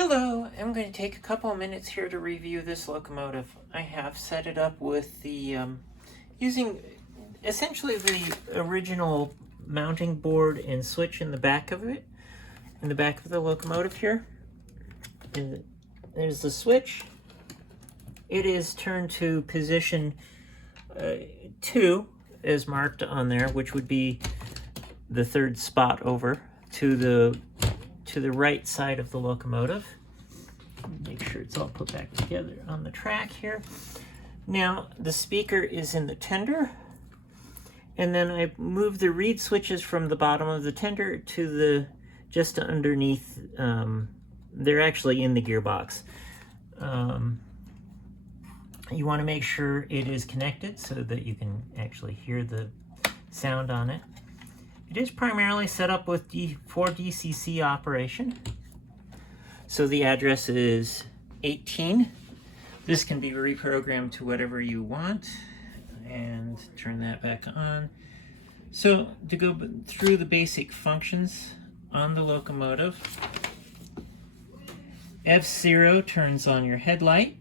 Hello, I'm going to take a couple of minutes here to review this locomotive. I have set it up with the, using essentially the original mounting board and switch in the back of it, in the back of the locomotive here. And there's the switch. It is turned to position 2 as marked on there, which would be the third spot over to the right side of the locomotive. Make sure it's all put back together on the track here. Now the speaker is in the tender, and then I moved the reed switches from the bottom of the tender to the just underneath. They're actually in the gearbox. You want to make sure it is connected so that you can actually hear the sound on it. It is primarily set up with for DCC operation. So the address is 18. This can be reprogrammed to whatever you want, and turn that back on. So to go through the basic functions on the locomotive, F0 turns on your headlight,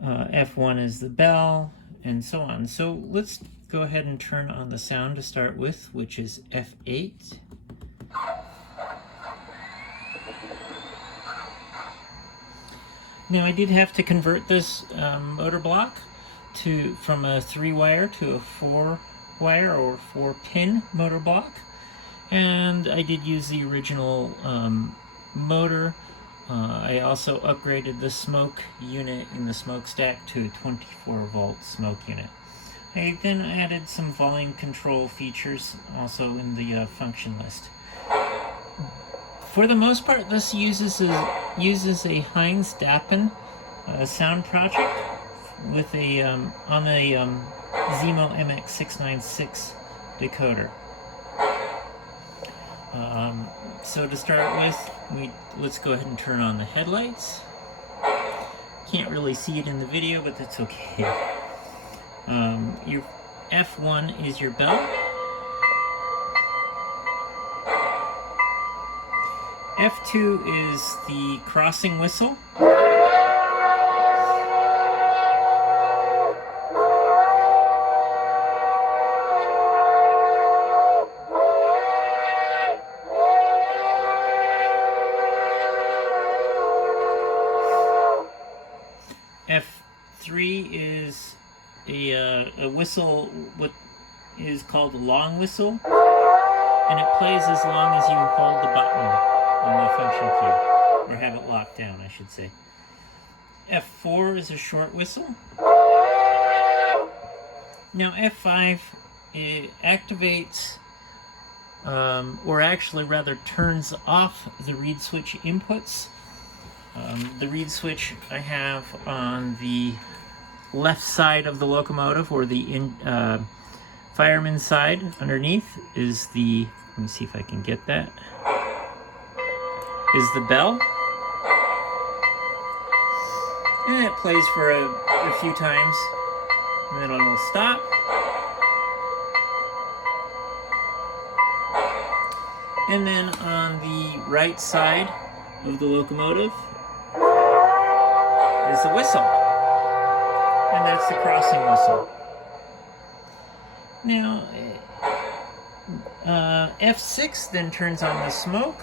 F1 is the bell, and so on. So let's go ahead and turn on the sound to start with, which is F8. Now I did have to convert this motor block from a 3-wire to a 4-wire or 4-pin motor block, and I did use the original motor. I also upgraded the smoke unit in the smokestack to a 24-volt smoke unit. I then added some volume control features also in the function list. For the most part, this uses a Heinz Dappen Sound project with a on a Zimo MX696 decoder. So to start with, let's go ahead and turn on the headlights. Can't really see it in the video, but that's okay. Your F1 is your bell. F2 is the crossing whistle. F3 is a whistle, what is called a long whistle, and it plays as long as you hold the button on the function key, or have it locked down, I should say. F4 is a short whistle. Now F5, it activates, or actually rather turns off the reed switch inputs. The reed switch I have on the left side of the locomotive, or the fireman side underneath, is the, let me see if I can get that, is the bell. And it plays for a few times, and then it'll stop. And then on the right side of the locomotive is the whistle, and that's the crossing whistle. Now, F6 then turns on the smoke,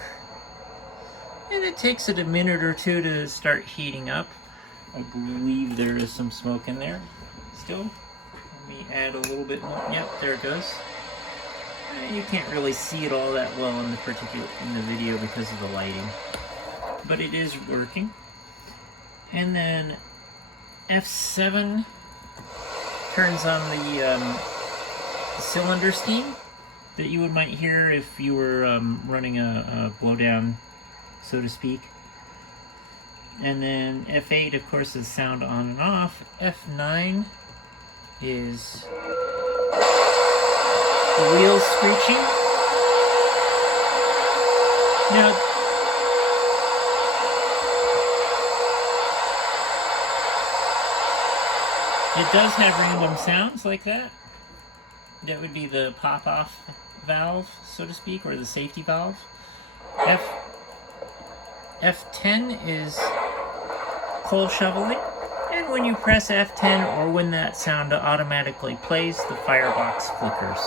and it takes it a minute or two to start heating up. I believe there is some smoke in there still. Let me add a little bit more. Yep, there it goes. You can't really see it all that well in the video because of the lighting, but it is working. And then F7 turns on the cylinder steam that you might hear if you were running a blowdown, so to speak. And then F8, of course, is sound on and off. F9 is the wheels screeching. Now, it does have random sounds like that. That would be the pop-off valve, so to speak, or the safety valve. F10 is coal shoveling, and when you press F10 or when that sound automatically plays, the firebox flickers.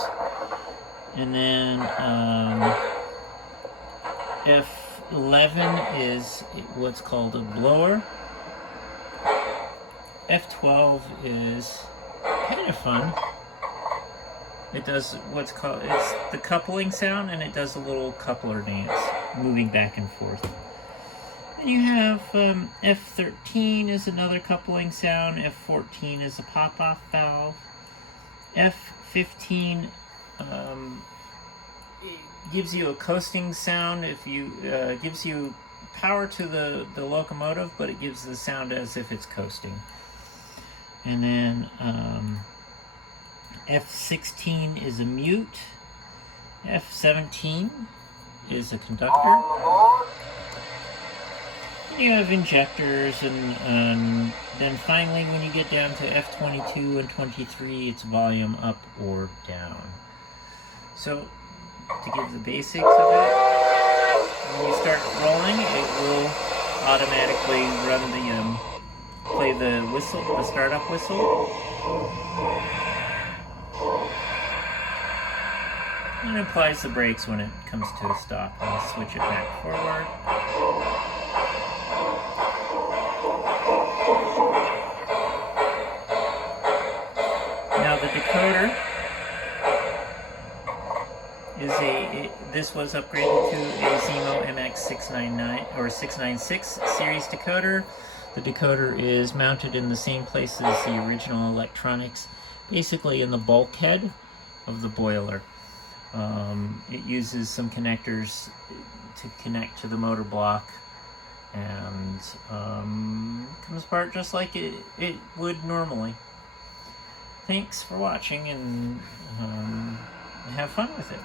And then F11 is what's called a blower. F12 is kind of fun. It does what's called, it's the coupling sound, and it does a little coupler dance, moving back and forth. And you have F13 is another coupling sound. F14 is a pop-off valve. F15 gives you a coasting sound. If you gives you power to the locomotive, but it gives the sound as if it's coasting. And then F16 is a mute. F17 is a conductor. You have injectors, and then finally when you get down to F22 and 23, it's volume up or down. So to give the basics of it, when you start rolling, it will automatically run the play the whistle, the startup whistle, and it applies the brakes when it comes to a stop. I'll switch it back forward. Now the decoder is this was upgraded to a Zimo MX699 or 696 series decoder. The decoder is mounted in the same place as the original electronics, basically in the bulkhead of the boiler. It uses some connectors to connect to the motor block, and comes apart just like it would normally. Thanks for watching, and have fun with it.